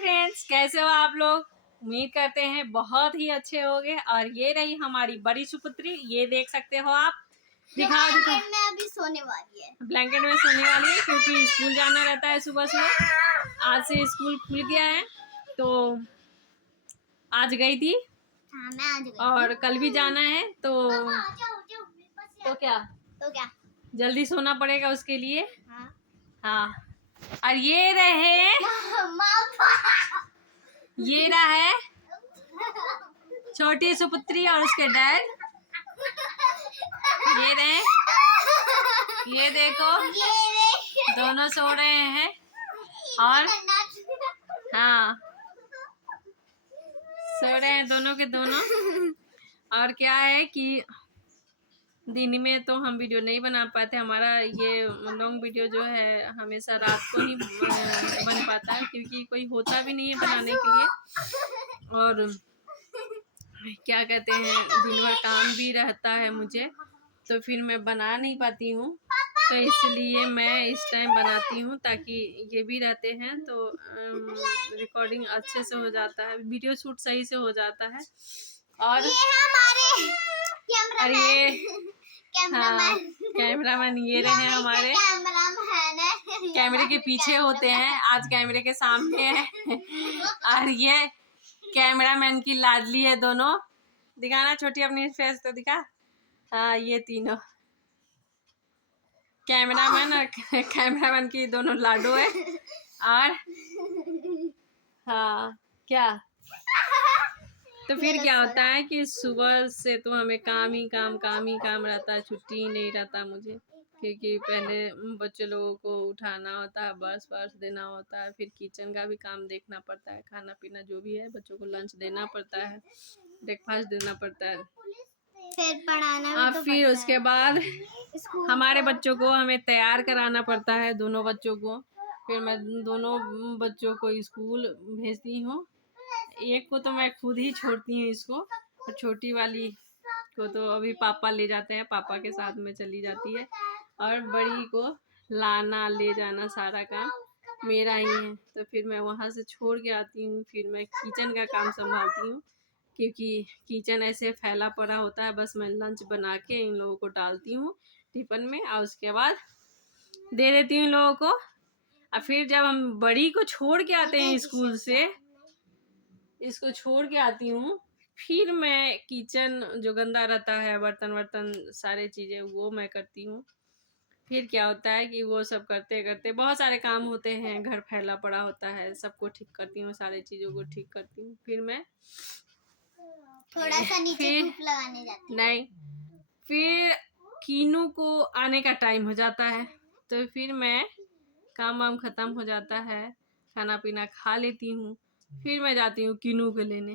Friends, कैसे हो आप लोग। उम्मीद करते हैं बहुत ही अच्छे होंगे। और ये रही हमारी बड़ी सुपुत्री, ये देख सकते हो आप। दिखा मैं अभी सोने वाली है, ब्लैंकेट में सोने वाली है क्योंकि स्कूल जाना रहता है सुबह सुबह। आज से स्कूल खुल गया है तो आज गई थी। हाँ, मैं आज गई और कल भी जाना है तो क्या जल्दी सोना पड़ेगा उसके लिए। हाँ। और ये रहा है छोटी सुपुत्री और उसके डैड। ये देखो दोनों सो रहे हैं। और हाँ, सो रहे हैं दोनों के दोनों। और क्या है कि दिन में तो हम वीडियो नहीं बना पाते। हमारा ये लॉन्ग वीडियो जो है हमेशा रात को ही बन पाता है क्योंकि कोई होता भी नहीं है बनाने के लिए। और क्या कहते हैं, दिन भर काम भी रहता है मुझे, तो फिर मैं बना नहीं पाती हूँ। तो इसलिए मैं इस टाइम बनाती हूँ ताकि ये भी रहते हैं तो रिकॉर्डिंग अच्छे से हो जाता है, वीडियो शूट सही से हो जाता है। और ये कैमरामैन ये रहे हमारे। कैमरे के पीछे होते हैं, आज कैमरे के सामने है। और ये कैमरामैन की लाडली है दोनों। दिखाना छोटी अपनी फेस तो दिखा। हाँ, ये तीनों कैमरामैन और कैमरामैन की दोनों लाडो है। और हाँ, क्या तो फिर क्या होता है कि सुबह से तो हमें काम ही काम रहता है, छुट्टी ही नहीं रहता मुझे। क्योंकि पहले बच्चे लोगों को उठाना होता है, बस देना होता है, फिर किचन का भी काम देखना पड़ता है, खाना पीना जो भी है, बच्चों को लंच देना पड़ता है, ब्रेकफास्ट देना पड़ता है, फिर पढ़ाना भी और तो फिर उसके बाद हमारे बच्चों को हमें तैयार कराना पड़ता है, दोनों बच्चों को। फिर मैं दोनों बच्चों को स्कूल भेजती हूँ। एक को तो मैं खुद ही छोड़ती हूँ इसको, और छोटी वाली को तो अभी पापा ले जाते हैं, पापा के साथ में चली जाती है। और बड़ी को लाना ले जाना सारा काम मेरा ही है। तो फिर मैं वहाँ से छोड़ के आती हूँ, फिर मैं किचन का काम संभालती हूँ क्योंकि किचन ऐसे फैला पड़ा होता है। बस मैं लंच बना के इन लोगों को डालती हूँ टिफिन में और उसके बाद दे देती हूँ इन लोगों को। और फिर जब हम बड़ी को छोड़ के आते हैं स्कूल से, इसको छोड़ के आती हूँ, फिर मैं किचन जो गंदा रहता है, बर्तन वर्तन सारे चीज़ें वो मैं करती हूँ। फिर क्या होता है कि वो सब करते करते बहुत सारे काम होते हैं, घर फैला पड़ा होता है, सबको ठीक करती हूँ, सारी चीज़ों को ठीक करती हूँ। फिर मैं थोड़ा सा नीचे धूप लगाने जाती नहीं, फिर कीनू को आने का टाइम हो जाता है, तो फिर मैं काम वाम ख़त्म हो जाता है, खाना पीना खा लेती हूँ, फिर मैं जाती हूँ कीनू को लेने।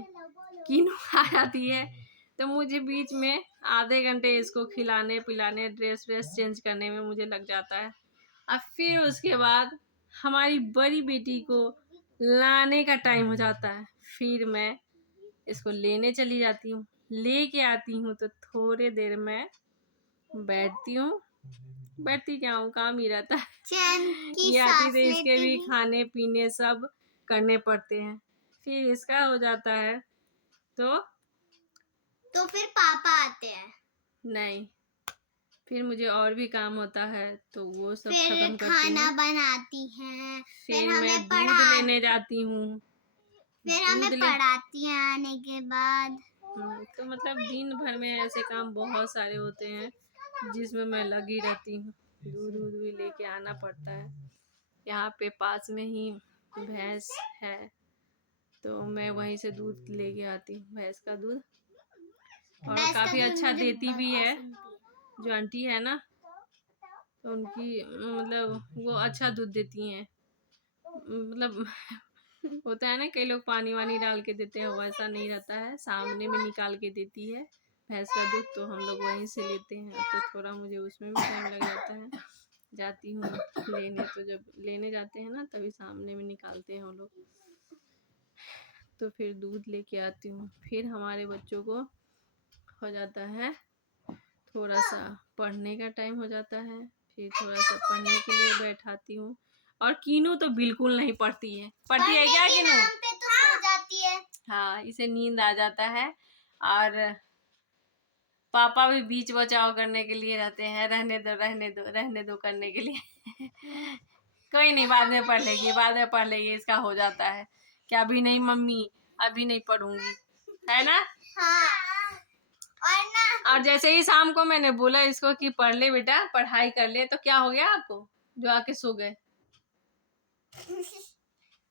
कीनू आ जाती है तो मुझे बीच में आधे घंटे इसको खिलाने पिलाने ड्रेस चेंज करने में मुझे लग जाता है। और फिर उसके बाद हमारी बड़ी बेटी को लाने का टाइम हो जाता है, फिर मैं इसको लेने चली जाती हूँ। लेके आती हूँ तो थोड़े देर में बैठती क्या हूँ, काम ही रहता है। ये आती तो इसके भी खाने पीने सब करने पड़ते हैं। फिर इसका हो जाता है तो फिर पापा आते हैं। नहीं, फिर मुझे और भी काम होता है तो वो सब खत्म करती हूँ। खाना बनाती हैं, फिर मैं दूध लेने जाती हूँ, फिर हमें पढ़ाती हैं आने के बाद। तो मतलब दिन भर में ऐसे काम बहुत सारे होते हैं जिसमें मैं लगी रहती हूँ। दूध भी लेके आना पड़ता है। यहाँ पे पास में ही भैंस है तो मैं वहीं से दूध लेके आती हूँ, भैंस का दूध। और काफ़ी अच्छा देती भी है जो आंटी है ना, तो उनकी मतलब वो अच्छा दूध देती हैं। मतलब होता है ना कई लोग पानी वानी डाल के देते हैं, वैसा नहीं रहता है, सामने में निकाल के देती है भैंस का दूध, तो हम लोग वहीं से लेते हैं। तो थोड़ा मुझे उसमें भी टाइम लग जाता है, जाती हूँ लेने, तो जब लेने जाते हैं ना तभी सामने में निकालते हैं वो लोग, तो फिर दूध लेके आती हूँ। फिर हमारे बच्चों को हो जाता है थोड़ा सा पढ़ने का टाइम हो जाता है, फिर थोड़ा सा पढ़ने के लिए बैठाती हूँ। और कीनू तो बिल्कुल नहीं पढ़ती है। पढ़ती है क्या कीनू? नाम पे तो सो जाती है। हाँ, इसे नींद आ जाता है। और पापा भी बीच बचाव करने के लिए रहते हैं, रहने दो रहने दो रहने दो करने के लिए। कोई नहीं, बाद में पढ़ लेगी, बाद में पढ़ लेगी, इसका हो जाता है कि अभी नहीं मम्मी, अभी नहीं पढ़ूंगी, है ना? हाँ। और ना और जैसे ही शाम को मैंने बोला इसको कि पढ़ ले बेटा, पढ़ाई कर ले, तो क्या हो गया आपको, जो आके सो गए।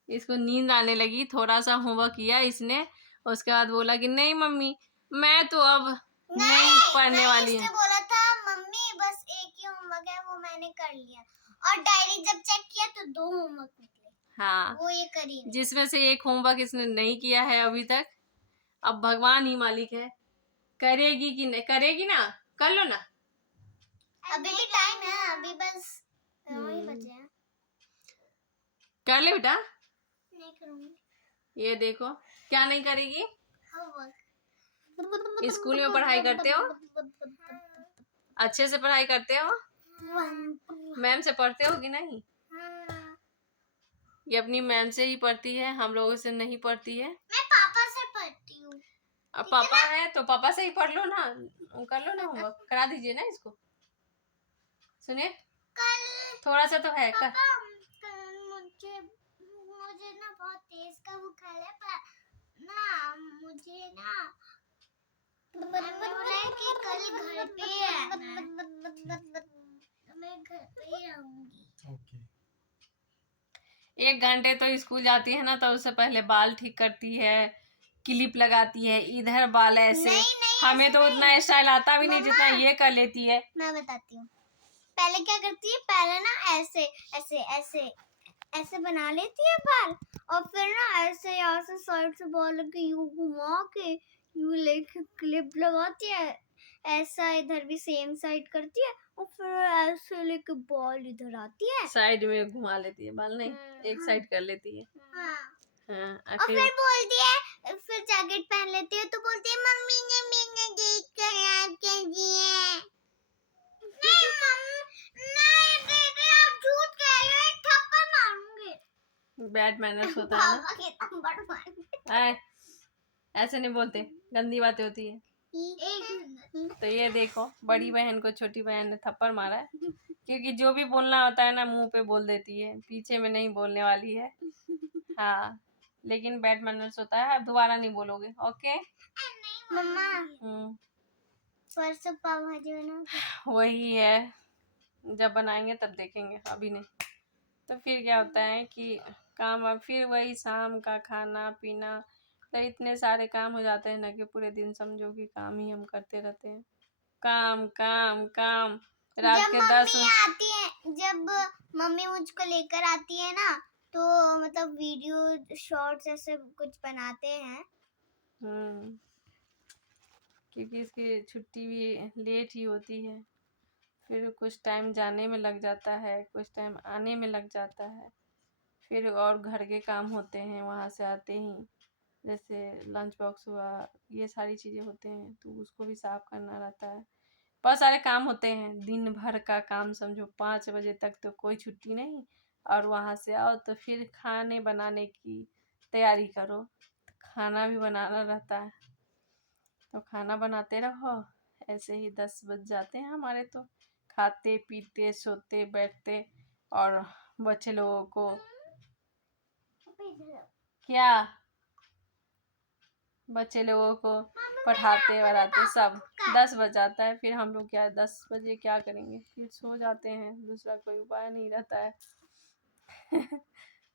इसको नींद आने लगी, थोड़ा सा होमवर्क किया इसने, उसके बाद बोला कि नहीं मम्मी, मैं तो अब नहीं पढ़ने वाली इसने हूँ। बोला था मम्मी बस एक ही होमवर्क है, वो मैंने कर लिया। और डायरी जब चेक किया तो 2 होमवर्क निकले। हाँ, वो ये करी नहीं। जिसमें से एक होमवर्क इसने नहीं किया है अभी तक। अब भगवान ही मालिक है, करेगी कि नहीं करेगी ना, कर लो ना। अभी भी टाइम है, अभी बस 9 ही बचे हैं। कर ले बेटा। नहीं करूंगी ये देखो, क्या नहीं करेगी? होमवर्क। स्कूल में पढ़ाई करते हो, अच्छे से पढ़ाई करते हो, मैम से पढ़ते हो कि नहीं? ये अपनी मैम से ही पढ़ती है, हम लोगों से नहीं पढ़ती है। मैं पापा से पढ़ती हूँ। अब पापा है तो पापा से ही पढ़ लो ना, कर लो ना होमवर्क, करा दीजिए ना इसको। सुनिए, कल थोड़ा सा तो है कर। मुझे ना बहुत तेज का बुखार है, पर ना मुझे ना मम्मी बोला है कि कल घर पे ही रहना है। मैं घर पे ही रहूंगी। 1 घंटे तो स्कूल जाती है ना, तो उससे पहले बाल ठीक करती है, क्लिप लगाती है, इधर बाल ऐसे। नहीं, हमें तो उतना स्टाइल आता भी नहीं जितना ये कर लेती है। मैं बताती हूँ पहले क्या करती है। पहले ना ऐसे ऐसे ऐसे ऐसे बना लेती है बाल, और फिर ना ऐसे यहाँ से साइड से बाल के यूं घुमा के यूं लेके क्लिप लगाती है। ऐसा इधर भी सेम साइड करती है, और फिर ऐसे लेके बाल इधर आती है, साइड में घुमा लेती है बाल, नहीं एक साइड कर लेती है। हाँ। हाँ, और फिर बोलती है, फिर जैकेट पहन लेती है तो बोलती है मम्मी ने मैंने देख कर आप के दिए। नहीं मम्मी, नहीं दीदी आप झूठ कह रहे हो, एक थप्पड़ मारूंगी। बैड मैनर्स होता है ना। पापा के थप्पड़ मारूंगी। आए, ऐसे नहीं बोलते, गंदी बातें होती है। तो ये देखो, बड़ी बहन को छोटी बहन ने थप्पड़ मारा है, क्योंकि जो भी बोलना होता है ना मुंह पे बोल देती है, पीछे में नहीं बोलने वाली है। हाँ, लेकिन बैड मैनर्स होता है, अब दोबारा नहीं बोलोगे, ओके? मम्मा परसों पाव भाजी बना। वही है, जब बनाएंगे तब देखेंगे, अभी नहीं। तो फिर क्या होता है कि काम, अब फिर वही शाम का खाना पीना, तो इतने सारे काम हो जाते हैं ना कि पूरे दिन समझो कि काम ही हम करते रहते हैं। काम काम काम, रात जब के मम्मी 10। आती है, जब मम्मी मुझको लेकर आती है ना, तो मतलब वीडियो शॉर्ट्स ऐसे कुछ बनाते हैं। क्योंकि इसकी छुट्टी भी लेट ही होती है, फिर कुछ टाइम जाने में लग जाता है, कुछ टाइम आने में लग जाता है, फिर और घर के काम होते हैं वहाँ से आते ही, जैसे लंच बॉक्स हुआ, ये सारी चीज़ें होते हैं, तो उसको भी साफ करना रहता है। बहुत सारे काम होते हैं, दिन भर का काम समझो, 5 बजे तक तो कोई छुट्टी नहीं, और वहाँ से आओ तो फिर खाने बनाने की तैयारी करो, खाना भी बनाना रहता है, तो खाना बनाते रहो, ऐसे ही 10 बज जाते हैं हमारे तो, खाते पीते सोते बैठते, और बच्चे लोगों को क्या, बच्चे लोगों को पढ़ाते वढ़ाते सब 10 बज जाता है। फिर हम लोग क्या 10 बजे क्या करेंगे, फिर सो जाते हैं, दूसरा कोई उपाय नहीं रहता है।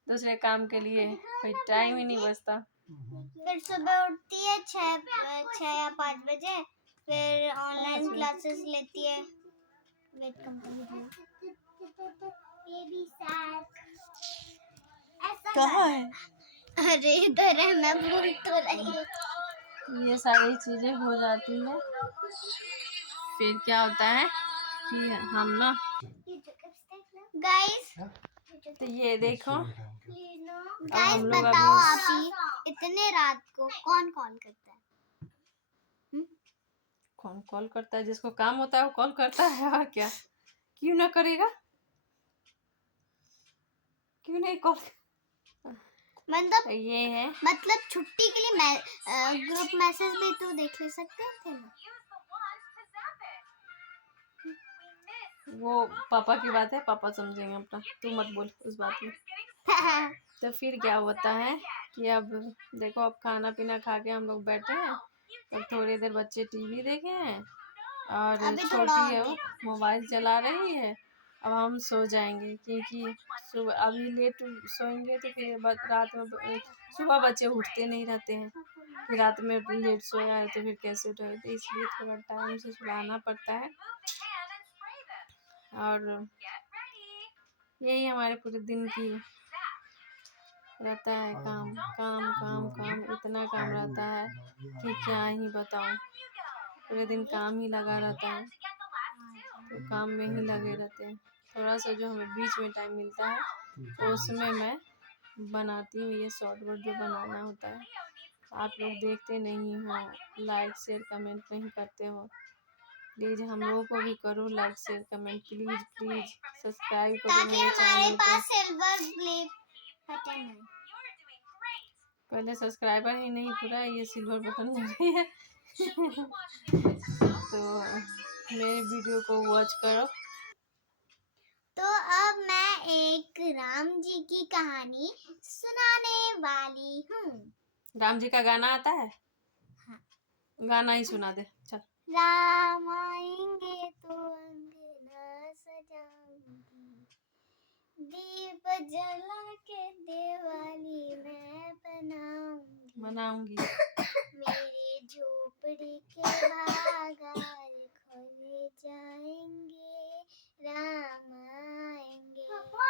दूसरे काम के लिए कोई टाइम ही नहीं बचता। फिर सुबह उठती है 6 या 5 बजे, फिर ऑनलाइन क्लासेस लेती है। वेट कहाँ है? अरे इधर है, मैं भूल तो रही। ये सारी चीजें हो जाती है, फिर क्या होता है कि हम ना, गाइस तो ये देखो, गाइस हम लोग बताओ अभी आप ही, इतने रात को कौन कॉल करता है? कौन कॉल करता है, जिसको काम होता है वो कॉल करता है, और क्या, क्यों ना करेगा। क्यों नहीं कॉल? मतलब ये है, मतलब छुट्टी के लिए ग्रुप मैसेज भी तो देख ले सकते थे ना। वो पापा की बात है, पापा समझेंगे अपना, तू मत बोल उस बात में। तो फिर क्या होता है कि अब देखो, अब खाना पीना खा के हम लोग बैठे हैं, अब थोड़ी देर बच्चे टीवी देखे हैं और अभी थोड़ा छोटी है और वो मोबाइल चला रही है। अब हम सो जाएंगे क्योंकि सुबह अभी लेट सोएंगे तो फिर रात में सुबह बच्चे उठते नहीं रहते हैं, फिर रात में लेट सोया है तो फिर कैसे उठाए, तो इसलिए थोड़ा टाइम से सुलाना पड़ता है। और यही हमारे पूरे दिन की रहता है, काम काम काम काम, इतना काम रहता है कि क्या ही बताऊं। पूरे दिन काम ही लगा रहता है, तो काम में ही लगे रहते हैं। थोड़ा सा जो हमें बीच में टाइम मिलता है तो उसमें मैं बनाती हूँ ये शॉर्ट वीडियो जो बनाना होता है। आप लोग देखते नहीं हो, लाइक शेयर कमेंट नहीं करते हो, प्लीज़ हम लोगों को भी करो like share comment, please please subscribe करो ताकि मेरे हमारे चैनल को। पास सिल्वर प्ले बटन है। पहले सब्सक्राइबर ही नहीं पूरा ये सिल्वर बटन लग रही है। तो मेरे वीडियो को वॉच करो। तो अब मैं एक राम जी की कहानी सुनाने वाली हूँ। राम जी का गाना आता है? हाँ। गाना ही सुना दे चल। राम आएंगे तो अंगना सजाऊंगी, दीप जला के दिवाली मैं मनाऊंगी। मेरे झोपड़ी के बागान खुल जाएंगे, राम आएंगे। पापा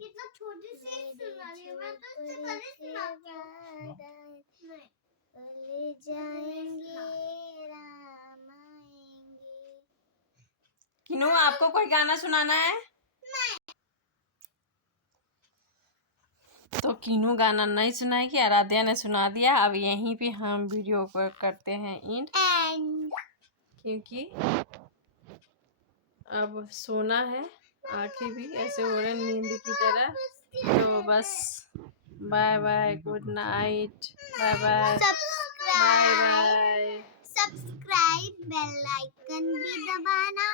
ये तो छोटी सी सुना रही हूँ, मैं तो इससे पहले सुनाती हूँ। खुल जाएंगे, राम आएंगे। किनू आपको कोई गाना सुनाना है? तो किनू गाना नहीं सुनाएगी, आराध्या ने सुना दिया। अब यहीं पे हम वीडियो को करते हैं एंड, क्योंकि अब सोना है, आंखें भी ऐसे हो रहे नींद की तरह। तो बस bye bye, good night, bye bye, bye bye. Subscribe, bell icon भी दबाना,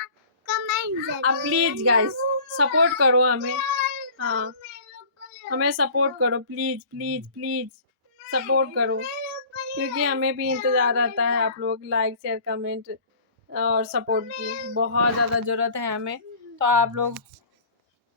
कमेंट जरूर अब प्लीज गाइस सपोर्ट करो हमें, हाँ हमें सपोर्ट करो प्लीज प्लीज प्लीज, सपोर्ट करो, क्योंकि हमें भी इंतज़ार रहता है आप लोग लाइक शेयर कमेंट और सपोर्ट की बहुत ज़्यादा ज़रूरत है हमें। तो आप लोग